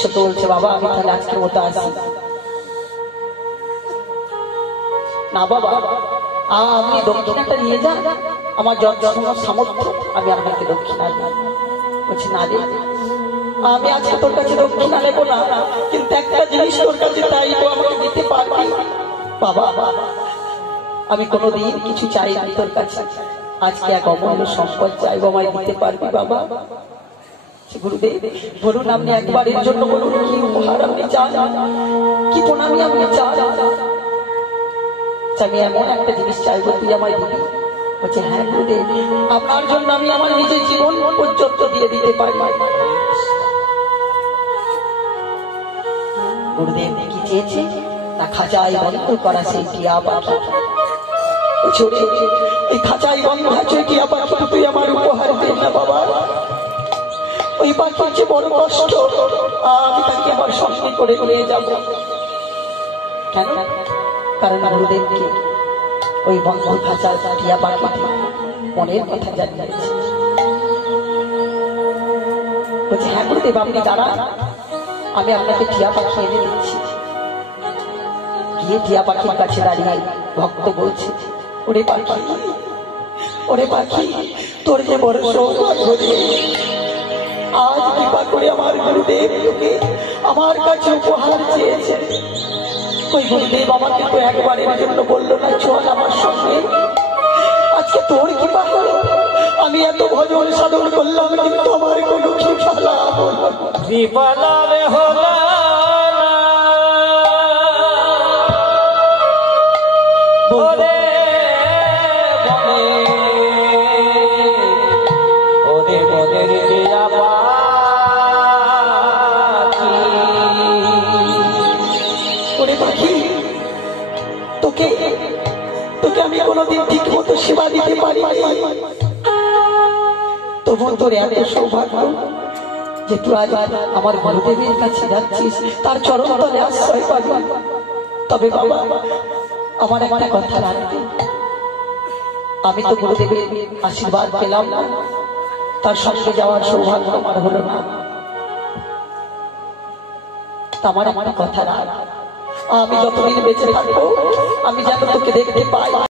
শিষ্য তো বলছে বাবা আমি তাহলে আজকের মতো আসি না বাবা আপনি দক্ষিণাটা নিয়ে যান আমার যত সামর্থ্য আমি আপনাকে দক্ষিণা দেব বলছি না রে আমি আজকে তোর কাছে দক্ষিণা নেবো না কিন্তু একটা জিনিস তোর কাছে চাইবো আমাকে দিতে পারবি বাবা আমি কোনোদিন কিছু চাই না তোর কাছে আজকে এক অমূল্য সম্পদ চাইবো আমায় দিতে পারবি বাবা গুরুদেব বলুন আপনি একবারের জন্য বলুন কি উপহার আপনি চান কি প্রণামী আপনি চান আমি এমন একটা জিনিস চাইবো তুই আমায় দিবি বলছে হ্যাঁ গুরুদেব আপনার জন্য আমি আমার নিজের জীবন পর্যন্ত দিয়ে দিতে পারি গুরুদেব কি চেয়েছে তা খাঁচায় বন্ধ করা সেই টিয়া পাখি এই খাঁচায় বন্ধ আছে টিয়া পাখি তুই আমার উপহার দিন না বাবা ওই পাখি হচ্ছে বড় কষ্ট আমি তাকে আমার সঙ্গে করে নিয়ে যাব কেন কারণ গুরুদেবকে ওই বন্ধ খাঁচা টিয়া পাখি মনের কথা জানিয়েছে বলছে হ্যাঁ গুরুদেব আপনি দাঁড়ান আমি আপনাকে টিয়া পাখি এনে দিচ্ছি গিয়ে টিয়া পাখির কাছে দাঁড়িয়ে ভক্ত বলছে ওরে পাখি তোর যে বড় সৌভাগ্য আজ কৃপা করে আমার গুরুদেব তোকে আমার কাছে উপহার চেয়েছে ওই গুরুদেব আমাকে তো একবারের জন্য বললো না চল আমার সঙ্গে আজকে তোর কৃপা করো আমি এত ভজন সাধন করলাম কিন্তু আমার কোনো কৃপা লাভ হলো তোকে আমি কোনোদিন ঠিক মতো সেবা দিতে পারি তবু তোর এত সৌভাগ্য যে তুই আজ আমার গুরুদেবের কাছে যাচ্ছিস তার চরণ তলে আশ্রয় পাবি তবে বাবা আমার একটা কথা রাখবে আমি তো গুরুদেবের আশীর্বাদ পেলাম না তার সঙ্গে যাওয়ার সৌভাগ্য আমার হলো না আমার একটা কথা রাখ আমি যতদিন বেঁচে থাকবো আমি যেন তোকে দেখতে পাই